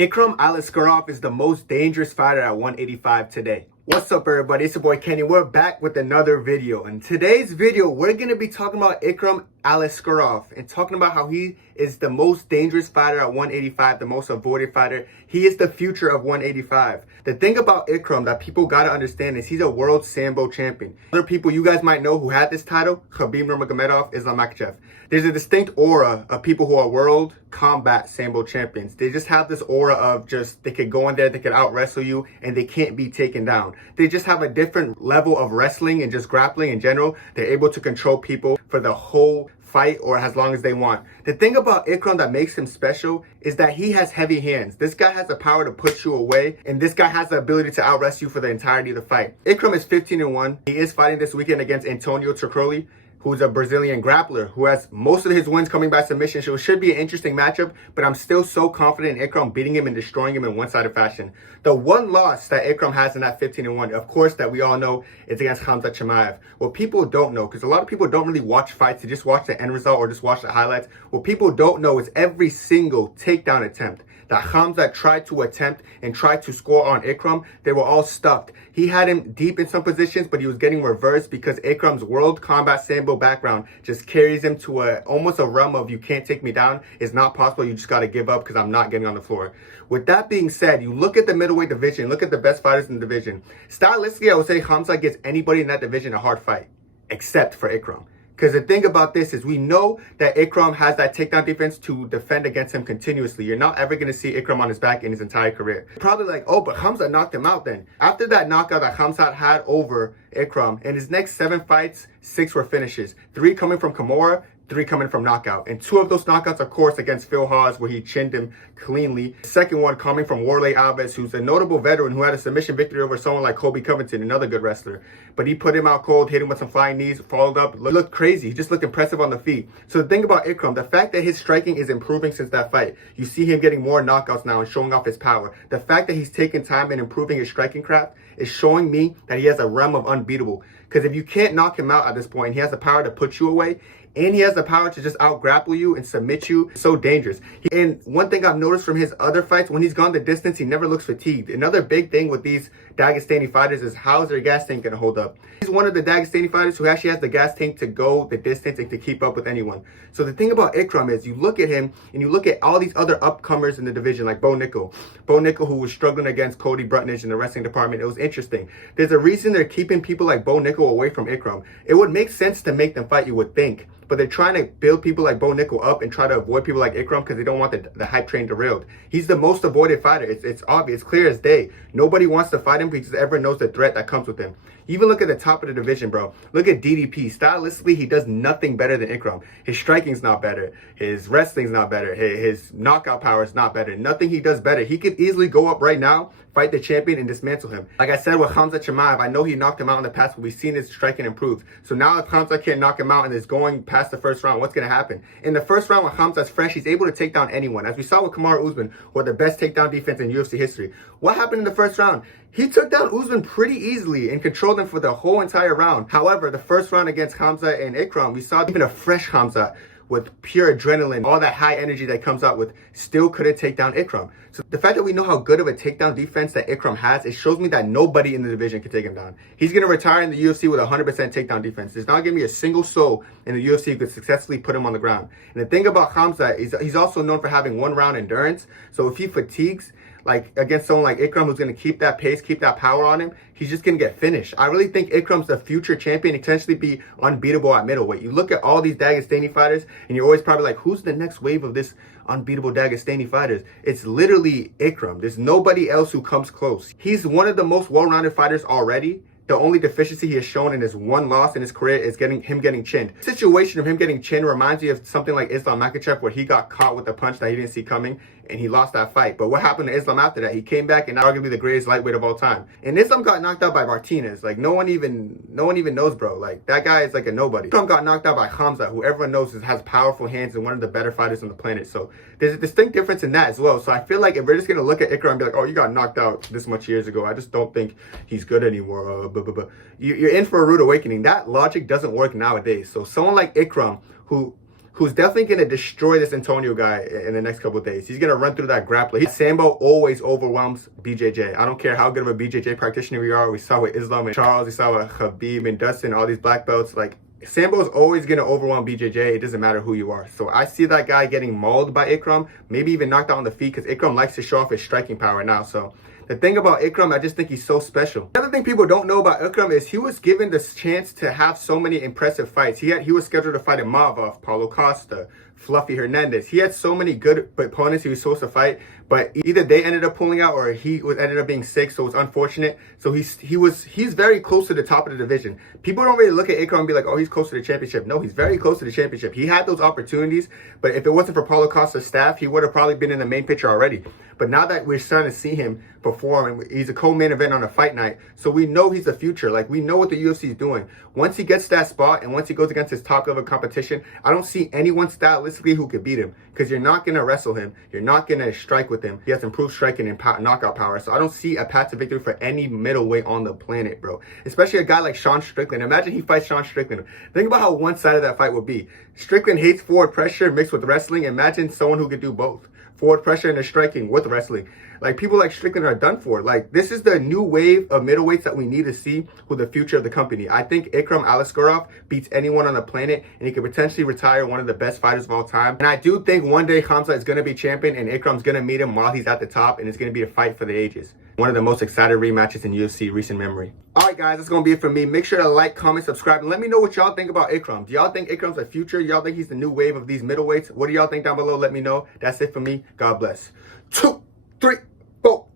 Ikram Aliskerov is the most dangerous fighter at 185 today. What's up everybody, it's your boy Kenny. We're back with another video. In today's video, we're going to be talking about Ikram Aliskerov and talking about how he is the most dangerous fighter at 185, the most avoided fighter. He is the future of 185. The thing about Ikram that people got to understand is he's a world Sambo champion. Other people you guys might know who had this title, Khabib Nurmagomedov, Islam Makhachev. There's a distinct aura of people who are world combat Sambo champions. They just have this aura of just, they could go in there, they could out wrestle you, and they can't be taken down. They just have a different level of wrestling and just grappling in general. They're able to control people for the whole fight or as long as they want. The thing about Ikram that makes him special is that he has heavy hands. This guy has the power to put you away, and this guy has the ability to out wrestle you for the entirety of the fight. Ikram is 15-1. He is fighting this weekend against Antonio Tricoli, who's a Brazilian grappler who has most of his wins coming by submission. So it should be an interesting matchup, but I'm still so confident in Ikram beating him and destroying him in one-sided fashion. The one loss that Ikram has in that 15-1, of course, that we all know is against Khamzat Chimaev. What people don't know, because a lot of people don't really watch fights, they just watch the end result or just watch the highlights. What people don't know is every single takedown attempt that Khamzat tried to attempt and tried to score on Ikram, they were all stuffed. He had him deep in some positions, but he was getting reversed because Ikram's world combat Sambo background just carries him to almost a realm of you can't take me down. It's not possible. You just got to give up because I'm not getting on the floor. With that being said, you look at the middleweight division, look at the best fighters in the division. Stylistically, I would say Khamzat gives anybody in that division a hard fight, except for Ikram. Because the thing about this is we know that Ikram has that takedown defense to defend against him continuously. You're not ever going to see Ikram on his back in his entire career. Probably like, oh, but Khamzat knocked him out then. After that knockout that Khamzat had over Ikram, in his next 7 fights, 6 were finishes. 3 coming from Kimura, 3 coming from knockout. And 2 of those knockouts, of course, against Phil Hawes, where he chinned him cleanly. The second one coming from Warley Alves, who's a notable veteran who had a submission victory over someone like Colby Covington, another good wrestler. But he put him out cold, hit him with some flying knees, followed up, looked crazy. He just looked impressive on the feet. So the thing about Ikram, the fact that his striking is improving since that fight, you see him getting more knockouts now and showing off his power. The fact that he's taking time and improving his striking craft is showing me that he has a realm of unbeatable. Because if you can't knock him out at this point, he has the power to put you away, and he has the power to just out grapple you and submit you. It's so dangerous. And one thing I've noticed from his other fights, when he's gone the distance, he never looks fatigued. Another big thing with these Dagestani fighters is how's their gas tank going to hold up? He's one of the Dagestani fighters who actually has the gas tank to go the distance and to keep up with anyone. So the thing about Ikram is you look at him and you look at all these other upcomers in the division like Bo Nickel. Bo Nickel, who was struggling against Cody Brutnage in the wrestling department. It was interesting. There's a reason they're keeping people like Bo Nickel away from Ikram. It would make sense to make them fight, you would think. But they're trying to build people like Bo Nickel up and try to avoid people like Ikram because they don't want the hype train derailed. He's the most avoided fighter. It's obvious, clear as day. Nobody wants to fight him because everyone knows the threat that comes with him. Even look at the top of the division, bro. Look at DDP. Stylistically, he does nothing better than Ikram. His striking's not better. His wrestling's not better. His knockout power is not better. Nothing he does better. He could easily go up right now, fight the champion, and dismantle him. Like I said with Khamzat Chimaev, I know he knocked him out in the past, but we've seen his striking improve. So now if Khamzat can't knock him out and is going past the first round, what's going to happen? In the first round, when Khamzat's fresh, he's able to take down anyone. As we saw with Kamaru Usman, who had the best takedown defense in UFC history. What happened in the first round? He took down Usman pretty easily and controlled him for the whole entire round. However, the first round against Khamzat and Ikram, we saw even a fresh Khamzat with pure adrenaline, all that high energy that comes out with, still couldn't take down Ikram. So the fact that we know how good of a takedown defense that Ikram has, it shows me that nobody in the division can take him down. He's going to retire in the UFC with 100% takedown defense. There's not going to be a single soul in the UFC who could successfully put him on the ground. And the thing about Khamzat is he's also known for having 1-round endurance. So if he fatigues, like against someone like Ikram who's going to keep that pace, keep that power on him, he's just going to get finished. I really think Ikram's the future champion, potentially be unbeatable at middleweight. You look at all these Dagestani fighters and you're always probably like, who's the next wave of this unbeatable Dagestani fighters? It's literally Ikram. There's nobody else who comes close. He's one of the most well-rounded fighters already. The only deficiency he has shown in his one loss in his career is him getting chinned. The situation of him getting chinned reminds me of something like Islam Makhachev, where he got caught with a punch that he didn't see coming and he lost that fight. But what happened to Islam after that? He came back and arguably the greatest lightweight of all time. And Islam got knocked out by Martinez. Like no one even knows, bro. Like that guy is like a nobody. Islam got knocked out by Khamzat, who everyone knows has powerful hands and one of the better fighters on the planet. So there's a distinct difference in that as well. So I feel like if we're just gonna look at Ikram and be like, oh, you got knocked out this much years ago, I just don't think he's good anymore. You're in for a rude awakening. That logic doesn't work nowadays. So someone like Ikram, who who's definitely going to destroy this Antonio guy in the next couple of days. He's going to run through that grappler. Sambo always overwhelms BJJ. I don't care how good of a BJJ practitioner we are. We saw with Islam and Charles. We saw with Khabib and Dustin, all these black belts. Like, Sambo is always going to overwhelm BJJ. It doesn't matter who you are. So I see that guy getting mauled by Ikram, maybe even knocked out on the feet, because Ikram likes to show off his striking power now. So the thing about Ikram, I just think he's so special. Another thing people don't know about Ikram is he was given this chance to have so many impressive fights. He was scheduled to fight Imavov, Paulo Costa, Fluffy Hernandez. He had so many good opponents he was supposed to fight, but either they ended up pulling out or ended up being sick, so it was unfortunate. So he's very close to the top of the division. People don't really look at Ikram and be like, oh, he's close to the championship. No, he's very close to the championship. He had those opportunities, but if it wasn't for Paulo Costa's staff, he would have probably been in the main picture already. But now that we're starting to see him perform, and he's a co-main event on a fight night, so we know he's the future. Like, we know what the UFC is doing. Once he gets that spot and once he goes against his top level competition, I don't see anyone stylistically who could beat him, because you're not going to wrestle him. You're not going to strike with him. He has improved striking and knockout power. So I don't see a path to victory for any middleweight on the planet, bro. Especially a guy like Sean Strickland. Imagine he fights Sean Strickland. Think about how one-sided that fight would be. Strickland hates forward pressure mixed with wrestling. Imagine someone who could do both. Forward pressure and striking with wrestling. Like, people like Strickland are done for. Like, this is the new wave of middleweights that we need to see with the future of the company. I think Ikram Aliskerov beats anyone on the planet, and he could potentially retire one of the best fighters of all time. And I do think one day Khamzat is going to be champion, and Ikram's going to meet him while he's at the top, and it's going to be a fight for the ages. One of the most excited rematches in UFC recent memory. Alright guys, that's going to be it for me. Make sure to like, comment, subscribe, and let me know what y'all think about Ikram. Do y'all think Ikram's the future? Y'all think he's the new wave of these middleweights? What do y'all think down below? Let me know. That's it for me. God bless. 2, 3, 4.